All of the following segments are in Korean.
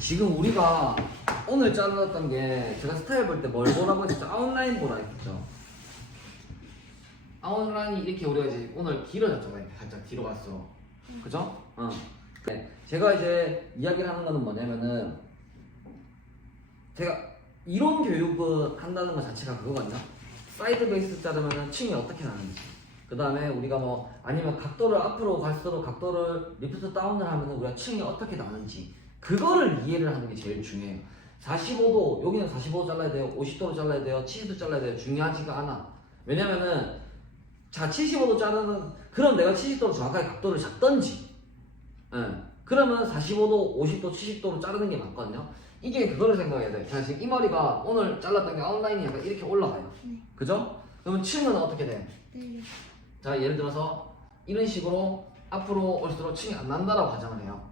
지금 우리가 오늘 잘랐던 게 제가 스타일 볼 때 뭘 보라고 했죠? 아웃라인 보라 했죠. 아웃라인이 이렇게 우리가 이제 오늘 길어졌잖아요. 살짝 뒤로 갈수록. 그죠? 네. 제가 이제 이야기를 하는 거는 뭐냐면은 제가 이론 교육을 한다는 것 자체가 그거거든요. 사이드 베이스 자르면은 층이 어떻게 나는지. 그 다음에 우리가 뭐 아니면 각도를 앞으로 갈수록 각도를 리프트 다운을 하면은 우리가 층이 어떻게 나는지 그거를 이해를 하는 게 제일 중요해요. 45도 여기는 45도 잘라야 돼요. 50도로 잘라야 돼요. 70도 잘라야 돼요. 중요하지가 않아. 왜냐면은 자 75도 자르는 그럼 내가 70도로 정확하게 각도를 잡던지 그러면 45도, 50도, 70도로 자르는 게 맞거든요. 이게 그거를 생각해야 돼. 자 지금 이 머리가 오늘 잘랐던 게 아웃라인이 약간 이렇게 올라가요. 네. 그죠? 그러면 층은 어떻게 돼? 네. 자 예를 들어서 이런 식으로 앞으로 올수록 층이 안 난다라고 가정을 해요.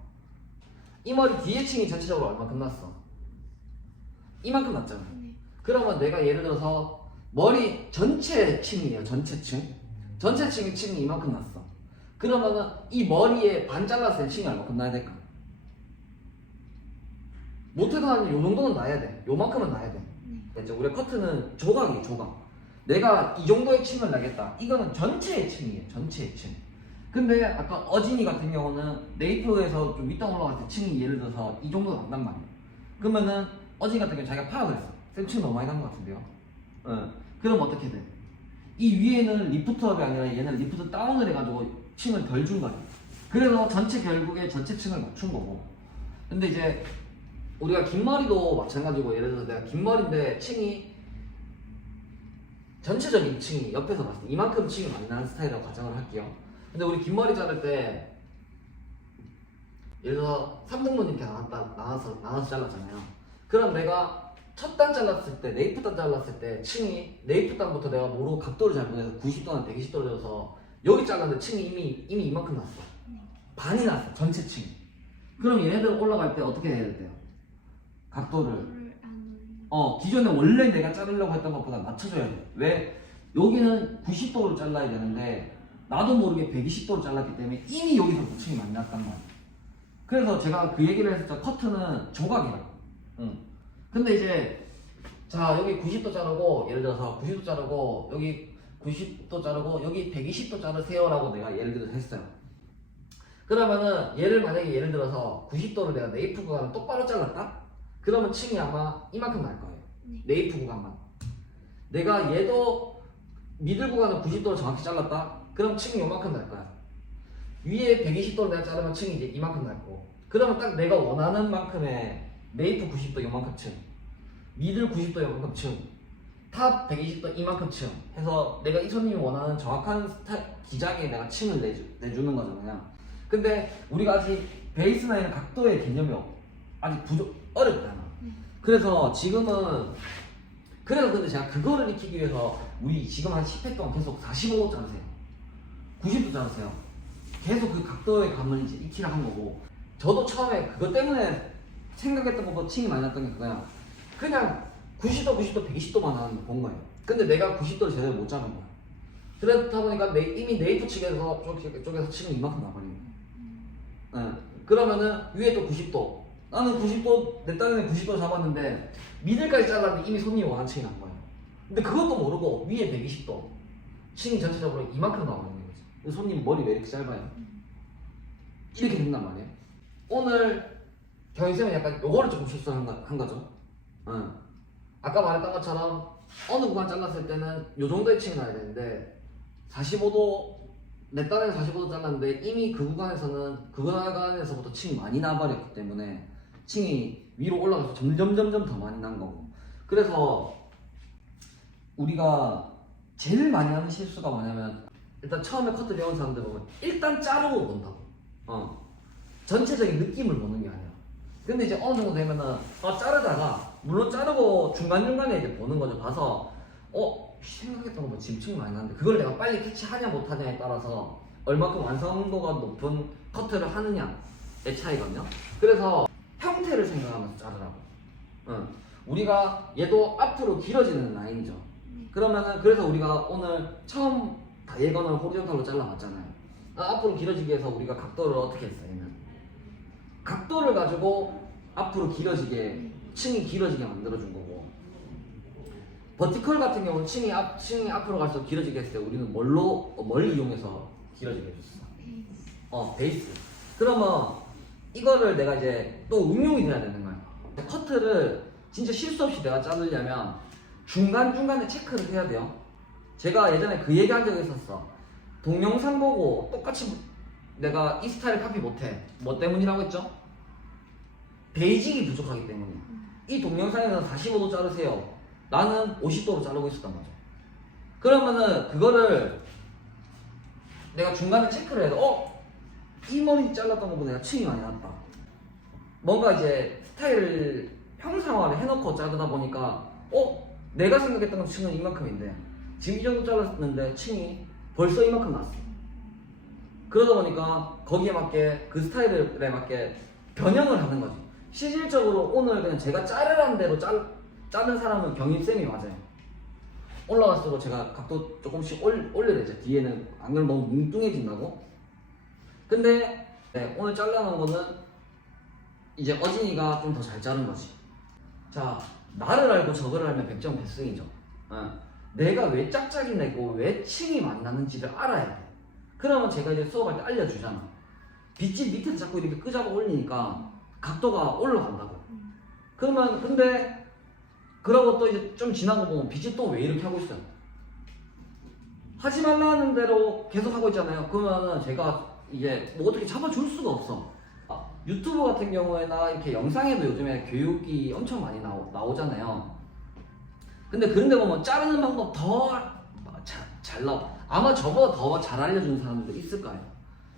이 머리 뒤에 층이 전체적으로 얼마큼 났어? 이만큼 났잖아. 네. 그러면 내가 예를 들어서 머리 전체 층이에요. 전체 층. 전체 층이 이만큼 났어. 그러면은 이 머리에 반 잘랐을 때 층이 얼마큼 나야 될까? 못해도 한 요 정도는 나야 돼. 요만큼은 나야 돼. 이제 우리 커트는 조각이에요. 조각. 내가 이 정도의 층을 나겠다. 이거는 전체의 층이에요. 전체의 층. 근데 아까 어진이 같은 경우는 네이프에서 좀 윗단 올라갈 때 층이 예를 들어서 이 정도 난단 말이에요. 그러면은 어진이 같은 경우 자기가 파악을 했어. 쌤 층 너무 많이 난 것 같은데요. 그럼 어떻게 돼? 이 위에는 리프트업이 아니라 얘는 리프트 다운을 해가지고 층을 덜 준 거야. 그래서 전체 결국에 전체 층을 맞춘 거고. 근데 이제 우리가 긴 머리도 마찬가지고 예를 들어서 내가 긴 머리인데 층이 전체적인 층이 옆에서 봤을 때 이만큼 층이 많이 나는 스타일이라고 가정을 할게요. 근데 우리 긴 머리 자를 때 예를 들어서 3등분 이렇게 나눠서 잘랐잖아요. 그럼 내가 첫 단 잘랐을 때 네이프 단 잘랐을 때 층이 네이프 단부터 내가 모르고 각도를 잘못해서 90도나 120도를 줘서 여기 잘랐는데 층이 이미 이만큼 났어. 반이 났어. 전체 층이. 그럼 얘네들 올라갈 때 어떻게 해야 돼요? 각도를 기존에 원래 내가 자르려고 했던 것보다 낮춰줘야 돼. 왜? 여기는 90도로 잘라야 되는데 나도 모르게 120도로 잘랐기 때문에 이미 여기서 층이 많이 났단 말이야. 그래서 제가 그 얘기를 했었죠. 커트는 조각이라고. 근데 이제 자 여기 90도 자르고 예를 들어서 90도 자르고 여기 90도 자르고 여기 120도 자르세요 라고 내가 예를 들어서 했어요. 그러면은 얘를 만약에 예를 들어서 90도를 내가 네이프 구간을 똑바로 잘랐다? 그러면 층이 아마 이만큼 날 거예요. 네이프 구간만. 내가 얘도 미들 구간을 90도로 정확히 잘랐다? 그럼 층이 요만큼 날 거야. 위에 120도를 내가 자르면 층이 이제 이만큼 날 거고. 그러면 딱 내가 원하는 만큼의 네이프 90도 요만큼 층, 미들 90도 요만큼 층, 탑 120도 이만큼 층 해서 내가 이 손님이 원하는 정확한 기장에 내가 층을 내주는 거잖아요. 근데 우리가 아직 베이스라인 각도의 개념이 아직 어렵잖아. 그래서 지금은 그래서 근데 제가 그거를 익히기 위해서 우리 지금 한 10회 동안 계속 45도 자르세요. 90도 자르세요. 계속 그 각도의 감을 이제 익히라 한 거고. 저도 처음에 그것 때문에 생각했던 것보다 층이 많이 났던 게 그거야. 그냥 90도, 120도만 본 거예요. 근데 내가 90도를 제대로 못 잡은 거야. 그렇다 보니까 이미 네이프 측에서 쪽에서 층이 이만큼 나버린 거야. 그러면은 위에 또 90도. 나는 90도, 내 딴에는 90도 잡았는데 미들까지 잘랐는데 이미 손님이 원하는 층이 난 거예요. 근데 그것도 모르고 위에 120도. 층이 전체적으로 이만큼 나와버리는 거지. 손님 머리 왜 이렇게 짧아요? 이렇게 된단 말이에요. 오늘 경희쌤은 약간 요거를 조금 실수한 거죠. 아까 말했던 것처럼 어느 구간 잘랐을 때는 요 정도의 층이 나야 되는데 45도 내 딴에는 45도 잘랐는데 이미 그 구간에서부터 층이 많이 나버렸기 때문에 층이 위로 올라가서 점점 더 많이 난 거고. 그래서 우리가 제일 많이 하는 실수가 뭐냐면 일단 처음에 커트 배운 사람들 보면 일단 자르고 본다고. 전체적인 느낌을 보는 게 아니야. 근데 이제 어느 정도 되면은 자르다가 물론 자르고 중간중간에 이제 보는 거죠. 봐서 생각했던 것보다 지금 층이 많이 나는데 그걸 내가 빨리 캐치하냐 못하냐에 따라서 얼마큼 완성도가 높은 커트를 하느냐의 차이거든요. 그래서 형태를 생각하면서 자르라고. 우리가 얘도 앞으로 길어지는 라인이죠. 그러면은 그래서 우리가 오늘 처음 다이애거널 호리존탈로 잘라봤잖아요. 앞으로 길어지기 위해서 우리가 각도를 어떻게 했어요? 각도를 가지고 앞으로 길어지게, 층이 길어지게 만들어준 거고, 버티컬 같은 경우는 층이 앞으로 갈수록 길어지게 했을 때 우리는 뭘 이용해서 길어지게 해줬어? 베이스. 그러면 이거를 내가 이제 또 응용이 돼야 되는 거야. 커트를 진짜 실수 없이 내가 자르려면 중간중간에 체크를 해야 돼요. 제가 예전에 그 얘기 한 적이 있었어. 동영상 보고 똑같이 내가 이 스타일 카피 못해. 뭐 때문이라고 했죠? 베이직이 부족하기 때문에. 이 동영상에서 45도 자르세요. 나는 50도로 자르고 있었단 말이야. 그러면은 그거를 내가 중간에 체크를 해도 이 머리 잘랐던 것보다 내가 층이 많이 났다. 뭔가 이제 스타일을 형상화를 해놓고 자르다 보니까 내가 생각했던 건 층은 이만큼인데 지금 이 정도 잘랐는데 층이 벌써 이만큼 났어. 그러다 보니까 거기에 맞게 그 스타일에 맞게 변형을 하는 거지. 실질적으로 오늘 그냥 제가 자르라는 대로 자른 사람은 경임쌤이 맞아요. 올라갈수록 제가 각도 조금씩 올려야 되죠. 뒤에는 안 그러면 너무 뭉뚱해진다고. 근데 오늘 잘라놓은 거는 이제 어진이가 좀 더 잘 자른 거지. 자, 나를 알고 저거를 알면 100점 백승이죠. 내가 왜 짝짝이 내고 왜 층이 만나는지를 알아야 돼. 그러면 제가 이제 수업할 때 알려주잖아. 빗질 밑에서 자꾸 이렇게 끄잡아 올리니까 각도가 올라간다고. 그러면 근데 그러고 또 이제 좀 지나고 보면 빗질 또 왜 이렇게 하고 있어요? 하지 말라는 대로 계속 하고 있잖아요. 그러면은 제가 이제 뭐 어떻게 잡아줄 수가 없어. 유튜브 같은 경우에나 이렇게 영상에도 요즘에 교육이 엄청 많이 나오잖아요. 근데 그런 데 보면 자르는 방법 더 잘 나와. 아마 저보다 더 잘 알려주는 사람들도 있을 거예요.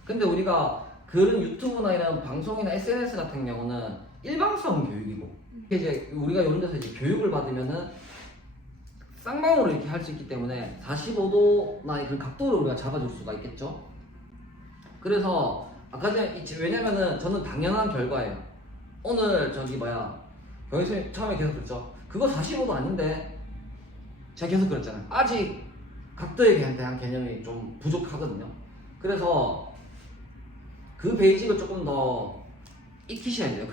근데 우리가 그런 유튜브나 이런 방송이나 SNS 같은 경우는 일방성 교육이고, 이제 우리가 이런 데서 이제 교육을 받으면은 쌍방으로 이렇게 할 수 있기 때문에 45도나 그런 각도를 우리가 잡아줄 수가 있겠죠. 그래서 아까 전에 왜냐면은 저는 당연한 결과예요. 오늘 경희선생님 처음에 계속 그랬죠. 그거 45도 아닌데 제가 계속 그랬잖아요. 아직 각도에 대한 개념이 좀 부족하거든요. 그래서 그 베이직을 조금 더 익히셔야 돼요.